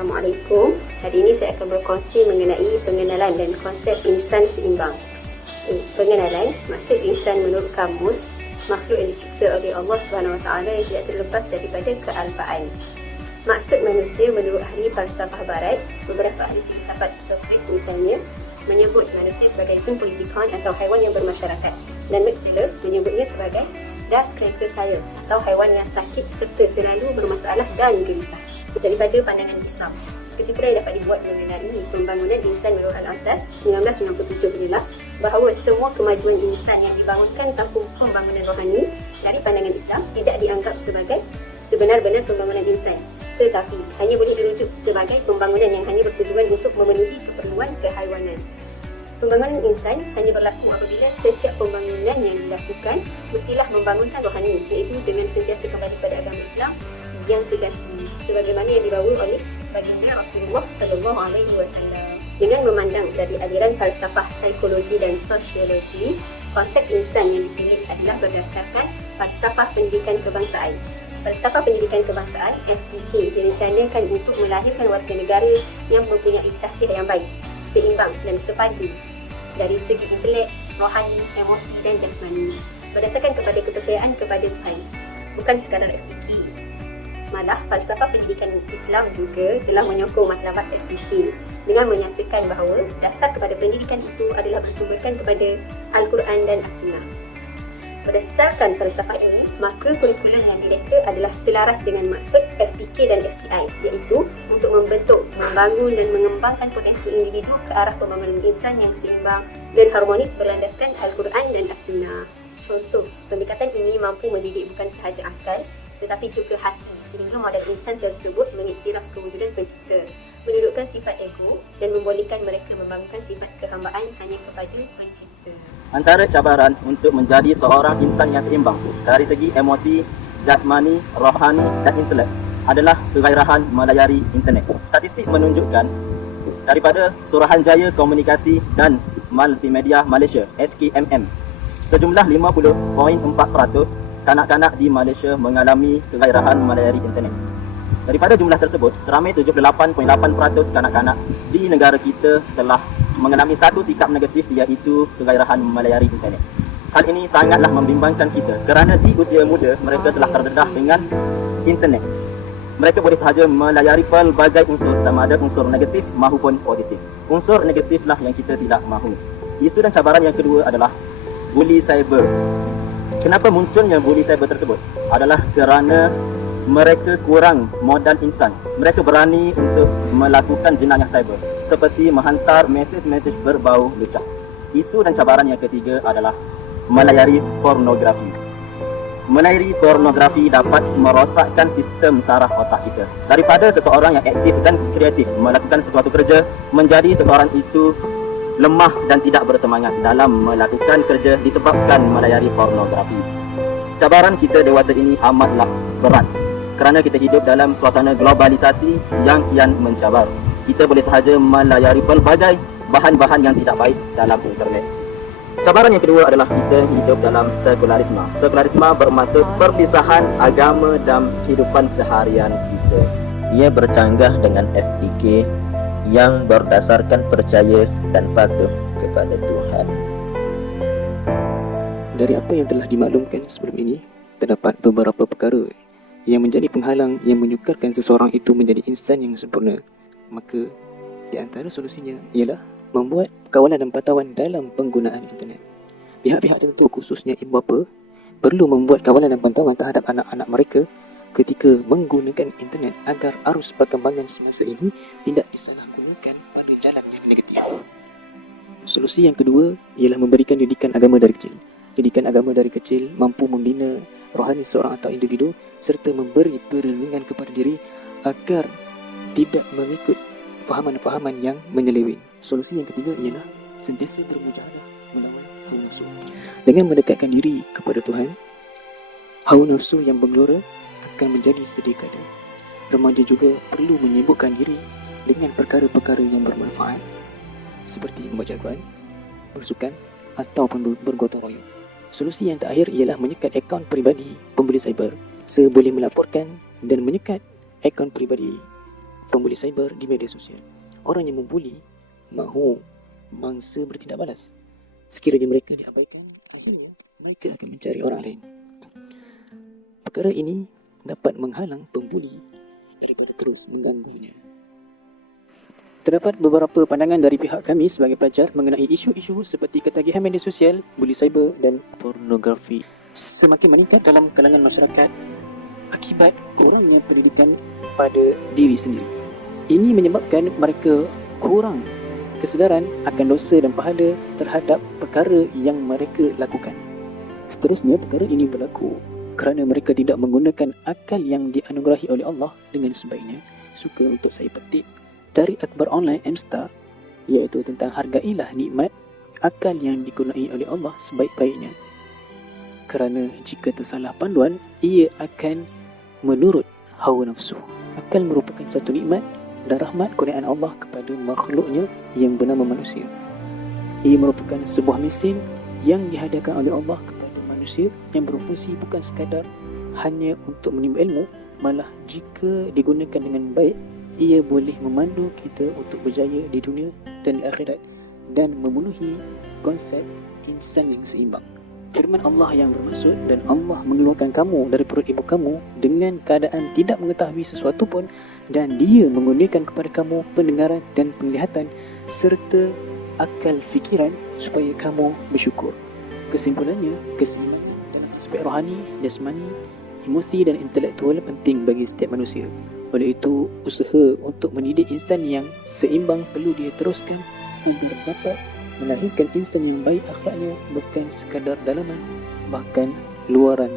Assalamualaikum. Hari ini saya akan berkongsi mengenai pengenalan dan konsep insan seimbang. Pengenalan, maksud insan menurut kamus, makhluk yang dicipta oleh Allah SWT yang tidak terlepas daripada kealfaan. Maksud manusia menurut ahli falsafah barat, beberapa ahli filsafat Socrates misalnya, menyebut manusia sebagai simpolikon atau haiwan yang bermasyarakat, dan Max Taylor menyebutnya sebagai Das Krankheitstier atau haiwan yang sakit serta selalu bermasalah dan gelisah. Daripada pandangan Islam, kesimpulan yang dapat dibuat mengenai pembangunan insan menurut Al-Atas 1997 inilah bahawa semua kemajuan insan yang dibangunkan tanpa pembangunan rohani dari pandangan Islam tidak dianggap sebagai sebenar-benar pembangunan insan, tetapi hanya boleh dirujuk sebagai pembangunan yang hanya bertujuan untuk memenuhi keperluan kehaiwanan. Pembangunan insan hanya berlaku apabila setiap pembangunan yang dilakukan mestilah membangunkan rohani, iaitu dengan sentiasa kembali pada agama Islam yang sejati, sebagaimana yang dibawa oleh baginda Rasulullah SAW. Dengan memandang dari aliran falsafah psikologi dan sosiologi, konsep insan yang dipilih adalah berdasarkan falsafah pendidikan kebangsaan. Falsafah pendidikan kebangsaan (FPK) direncanakan untuk melahirkan warga negara yang mempunyai sahsiah yang baik, seimbang dan sepadu dari segi intelek, rohani, emosi dan jasmani, berdasarkan kepada kepercayaan kepada Tuhan, bukan sekadar FPK. Malah, falsafah pendidikan Islam juga telah menyokong matlamat FPK dengan menyatakan bahawa dasar kepada pendidikan itu adalah bersumberkan kepada Al-Quran dan As-Sunnah. Berdasarkan falsafah ini, maka kurikulum yang direka adalah selaras dengan maksud FPK dan FPI, iaitu untuk membentuk, membangun dan mengembangkan potensi individu ke arah pembangunan insan yang seimbang dan harmonis berlandaskan Al-Quran dan As-Sunnah. Contoh, pendekatan ini mampu mendidik bukan sahaja akal, tetapi juga hati, sehingga model insan tersebut mengiktiraf kewujudan pencipta, mendudukkan sifat ego dan membolehkan mereka membangunkan sifat kehambaan hanya kepada pencipta. Antara cabaran untuk menjadi seorang insan yang seimbang dari segi emosi, jasmani, rohani dan intelek adalah kegairahan melayari internet. Statistik menunjukkan daripada Suruhanjaya Komunikasi dan Multimedia Malaysia (SKMM), sejumlah 50.4% kanak-kanak di Malaysia mengalami kegairahan melayari internet. Daripada jumlah tersebut, seramai 78.8% kanak-kanak di negara kita telah mengalami satu sikap negatif, iaitu kegairahan melayari internet. Hal ini sangatlah membimbangkan kita kerana di usia muda mereka telah terdedah dengan internet. Mereka boleh sahaja melayari pelbagai unsur, sama ada unsur negatif maupun positif. Unsur negatiflah yang kita tidak mahu. Isu dan cabaran yang kedua adalah bully cyber. Kenapa munculnya bully cyber tersebut? Adalah kerana mereka kurang modal insan. Mereka berani untuk melakukan jenayah cyber, seperti menghantar mesej-mesej berbau lucah. Isu dan cabaran yang ketiga adalah melayari pornografi. Melayari pornografi dapat merosakkan sistem saraf otak kita. Daripada seseorang yang aktif dan kreatif melakukan sesuatu kerja, menjadi seseorang itu lemah dan tidak bersemangat dalam melakukan kerja disebabkan melayari pornografi. Cabaran kita dewasa ini amatlah berat kerana kita hidup dalam suasana globalisasi yang kian mencabar. Kita boleh sahaja melayari pelbagai bahan-bahan yang tidak baik dalam internet. Cabaran yang kedua adalah kita hidup dalam sekularisme. Sekularisme bermaksud perpisahan agama dan kehidupan seharian kita. Ia bercanggah dengan FPK yang berdasarkan percaya dan patuh kepada Tuhan. Dari apa yang telah dimaklumkan sebelum ini, terdapat beberapa perkara yang menjadi penghalang yang menyukarkan seseorang itu menjadi insan yang sempurna. Maka, di antara solusinya ialah membuat kawalan dan pantauan dalam penggunaan internet. Pihak-pihak tertentu, khususnya ibu bapa, perlu membuat kawalan dan pantauan terhadap anak-anak mereka ketika menggunakan internet agar arus perkembangan semasa ini tidak disalahgunakan pada jalan yang negatif. Solusi yang kedua ialah memberikan didikan agama dari kecil. Didikan agama dari kecil mampu membina rohani seorang atau individu serta memberi perlindungan kepada diri agar tidak mengikut fahaman-fahaman yang menyeleweng. Solusi yang ketiga ialah sentiasa bermujahadah melawan hawa nafsu. Dengan mendekatkan diri kepada Tuhan, hawa nafsu yang bergelora akan menjadi sedia kada. Remaja juga perlu menyibukkan diri dengan perkara-perkara yang bermanfaat seperti membaca Al-Quran, bersukan ataupun bergotong royong. Solusi yang terakhir ialah menyekat akaun peribadi pembuli cyber. Seboleh melaporkan dan menyekat akaun peribadi pembuli cyber di media sosial. Orang yang membuli mahu mangsa bertindak balas. Sekiranya mereka diabaikan, akhirnya mereka akan mencari orang lain. Perkara ini dapat menghalang pembuli daripada terus mengganggunya. Terdapat beberapa pandangan dari pihak kami sebagai pelajar mengenai isu-isu seperti ketagihan media sosial, buli cyber dan pornografi semakin meningkat dalam kalangan masyarakat akibat kurangnya pendidikan pada diri sendiri. Ini menyebabkan mereka kurang kesedaran akan dosa dan pahala terhadap perkara yang mereka lakukan. Seterusnya, perkara ini berlaku kerana mereka tidak menggunakan akal yang dianugerahi oleh Allah dengan sebaiknya. Suka untuk saya petik dari akhbar online M-Star, iaitu tentang hargailah nikmat akal yang digunakan oleh Allah sebaik-baiknya. Kerana jika tersalah panduan, ia akan menurut hawa nafsu. Akal merupakan satu nikmat dan rahmat kurniaan Allah kepada makhluknya yang bernama manusia. Ia merupakan sebuah mesin yang dihadiahkan oleh Allah kepada manusia yang berfungsi bukan sekadar hanya untuk menimba ilmu, malah jika digunakan dengan baik, ia boleh memandu kita untuk berjaya di dunia dan di akhirat dan memenuhi konsep insan yang seimbang. Firman Allah yang bermaksud, dan Allah mengeluarkan kamu dari perut ibu kamu dengan keadaan tidak mengetahui sesuatu pun, dan Dia mengurniakan kepada kamu pendengaran dan penglihatan serta akal fikiran supaya kamu bersyukur. Kesimpulannya, keseimbangan dalam aspek rohani, jasmani, emosi dan intelektual penting bagi setiap manusia. Oleh itu, usaha untuk mendidik insan yang seimbang perlu dia teruskan agar dapat melahirkan insan yang baik akhlaknya, bukan sekadar dalaman, bahkan luaran